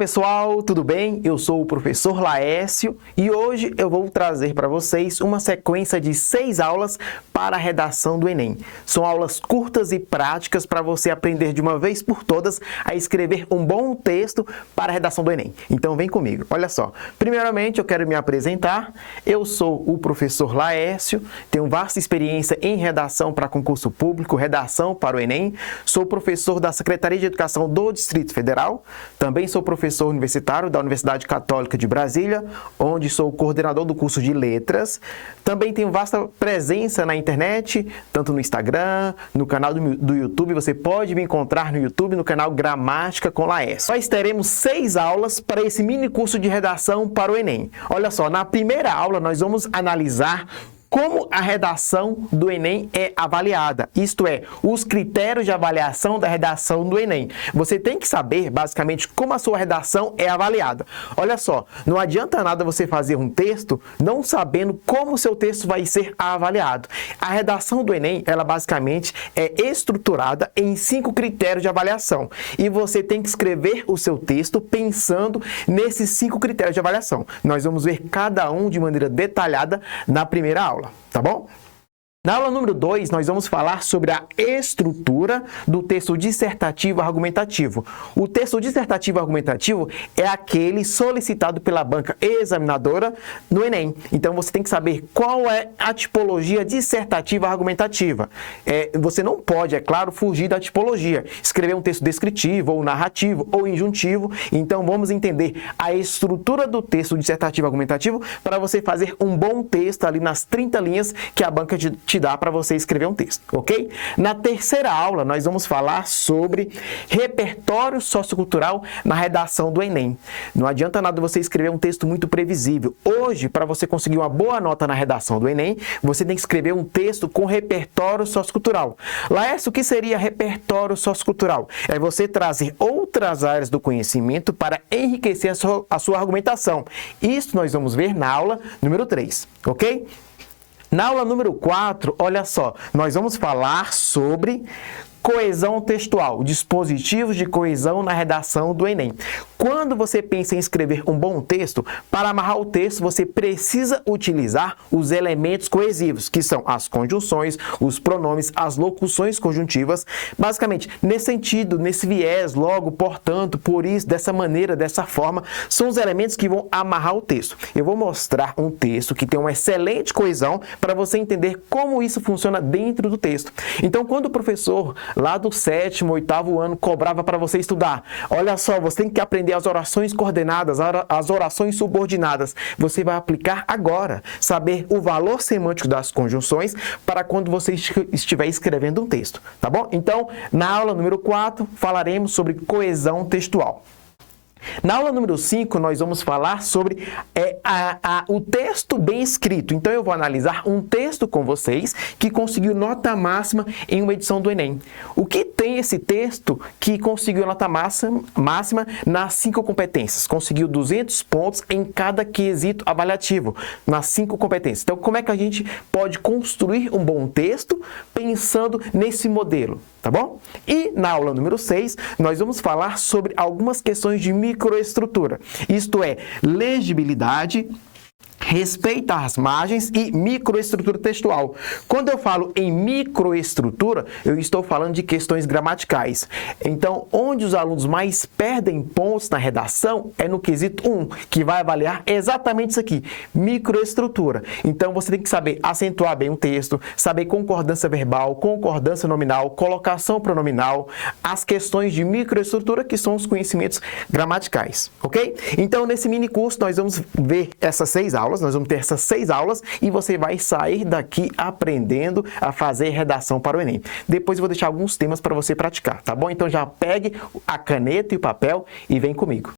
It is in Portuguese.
pessoal, tudo bem? Eu sou o professor Laércio e hoje eu vou trazer para vocês uma sequência de 6 aulas para a redação do Enem. São aulas curtas e práticas para você aprender de uma vez por todas a escrever um bom texto para a redação do Enem. Então vem comigo, olha só. Primeiramente eu quero me apresentar. Eu sou o professor Laércio, tenho vasta experiência em redação para concurso público, redação para o Enem. Sou professor da Secretaria de Educação do Distrito Federal. Também sou professor universitário da Universidade Católica de Brasília, onde sou coordenador do curso de Letras. Também tenho vasta presença na internet, tanto no Instagram, no canal do YouTube. Você pode me encontrar no YouTube, no canal Gramática com Laércio. Nós teremos 6 aulas para esse mini curso de redação para o Enem. Olha só, na primeira aula nós vamos analisar como a redação do Enem é avaliada, isto é, os critérios de avaliação da redação do Enem. Você tem que saber, basicamente, como a sua redação é avaliada. Olha só, não adianta nada você fazer um texto não sabendo como o seu texto vai ser avaliado. A redação do Enem, ela basicamente é estruturada em 5 critérios de avaliação. E você tem que escrever o seu texto pensando nesses 5 critérios de avaliação. Nós vamos ver cada um de maneira detalhada na primeira aula. Tá bom? Na aula número 2, nós vamos falar sobre a estrutura do texto dissertativo argumentativo. O texto dissertativo argumentativo é aquele solicitado pela banca examinadora no Enem. Então, você tem que saber qual é a tipologia dissertativa argumentativa. Você não pode, é claro, fugir da tipologia. Escrever um texto descritivo, ou narrativo, ou injuntivo. Então, vamos entender a estrutura do texto dissertativo argumentativo para você fazer um bom texto ali nas 30 linhas que a banca te dá para você escrever um texto, ok? Na terceira aula, nós vamos falar sobre repertório sociocultural na redação do Enem. Não adianta nada você escrever um texto muito previsível. Hoje, para você conseguir uma boa nota na redação do Enem, você tem que escrever um texto com repertório sociocultural. Laércio, o que seria repertório sociocultural? É você trazer outras áreas do conhecimento para enriquecer a sua argumentação. Isso nós vamos ver na aula número 3, ok? Na aula número 4, olha só, nós vamos falar sobre coesão textual, dispositivos de coesão na redação do Enem. Quando você pensa em escrever um bom texto, para amarrar o texto, você precisa utilizar os elementos coesivos, que são as conjunções, os pronomes, as locuções conjuntivas. Basicamente, nesse sentido, nesse viés, logo, portanto, por isso, dessa maneira, dessa forma, são os elementos que vão amarrar o texto. Eu vou mostrar um texto que tem uma excelente coesão para você entender como isso funciona dentro do texto. Então, quando o professor lá do 7º, 8º ano cobrava para você estudar, olha só, você tem que aprender as orações coordenadas, as orações subordinadas. Você vai aplicar agora, saber o valor semântico das conjunções para quando você estiver escrevendo um texto, tá bom? Então, na aula número 4, falaremos sobre coesão textual. Na aula número 5, nós vamos falar sobre o texto bem escrito. Então, eu vou analisar um texto com vocês que conseguiu nota máxima em uma edição do Enem. O que tem esse texto que conseguiu nota máxima nas 5 competências? Conseguiu 200 pontos em cada quesito avaliativo, nas 5 competências. Então, como é que a gente pode construir um bom texto pensando nesse modelo? Tá bom? E na aula número 6, nós vamos falar sobre algumas questões de microestrutura, isto é, legibilidade, respeito às margens e microestrutura textual. Quando eu falo em microestrutura, eu estou falando de questões gramaticais. Então, onde os alunos mais perdem pontos na redação é no quesito 1, que vai avaliar exatamente isso aqui, microestrutura. Então, você tem que saber acentuar bem um texto, saber concordância verbal, concordância nominal, colocação pronominal, as questões de microestrutura, que são os conhecimentos gramaticais, ok? Então, nesse mini curso, nós vamos ver essas 6 aulas. Nós vamos ter essas 6 aulas e você vai sair daqui aprendendo a fazer redação para o Enem. Depois eu vou deixar alguns temas para você praticar, tá bom? Então já pegue a caneta e o papel e vem comigo.